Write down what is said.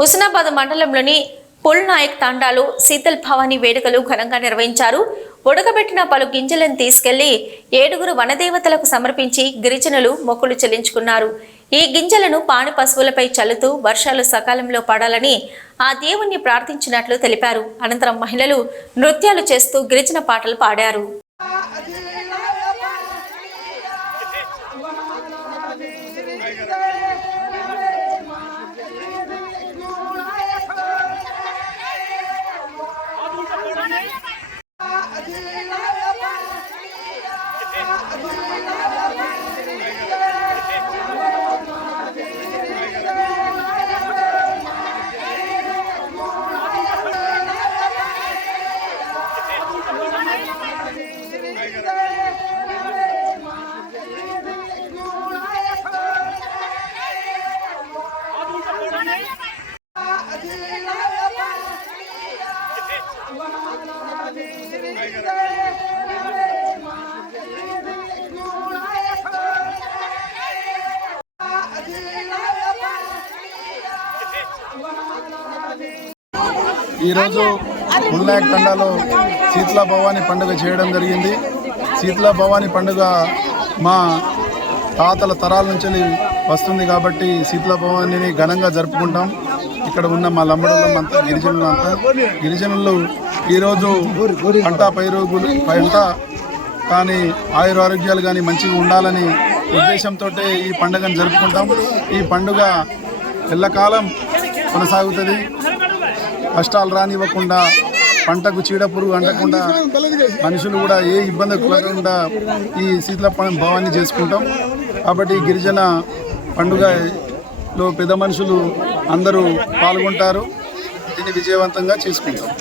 హుస్నాబాద్ మండలంలోని పుల్ నాయక్ తాండాలో శీతల్ భవానీ వేడుకలు ఘనంగా నిర్వహించారు. ఉడకబెట్టిన పలు గింజలను తీసుకెళ్లి 7 వనదేవతలకు సమర్పించి గిరిజనులు మొక్కులు చెల్లించుకున్నారు. ఈ గింజలను పాడి పశువులపై చల్లుతూ వర్షాలు సకాలంలో పడాలని ఆ దేవుణ్ణి ప్రార్థించినట్లు తెలిపారు. అనంతరం మహిళలు నృత్యాలు చేస్తూ గిరిజన పాటలు పాడారు. ఈరోజు పుల్ నాయక్ తండాలో శీతల భవానీ పండుగ చేయడం జరిగింది. శీతల భవానీ పండుగ మా తాతల తరాల నుంచి వస్తుంది కాబట్టి శీతల భవానీని ఘనంగా జరుపుకుంటాం. ఇక్కడ ఉన్న మా లంబడులంతా గిరిజనులు ఈరోజు పంట కానీ ఆయురారోగ్యాలు కానీ మంచిగా ఉండాలని ఉద్దేశంతో ఈ పండుగను జరుపుకుంటాం. ఈ పండుగ ఎల్లకాలం కొనసాగుతుంది. కష్టాలు రానివ్వకుండా, పంటకు చీడపురుగు అంటకుండా, మనుషులు కూడా ఏ ఇబ్బంది కలగకుండా ఈ శీతల భవాన్ని చేసుకుంటాం. కాబట్టి గిరిజన పండుగలో పెద్ద మనుషులు అందరూ పాల్గొంటారు. దీన్ని విజయవంతంగా చేసుకుంటాం.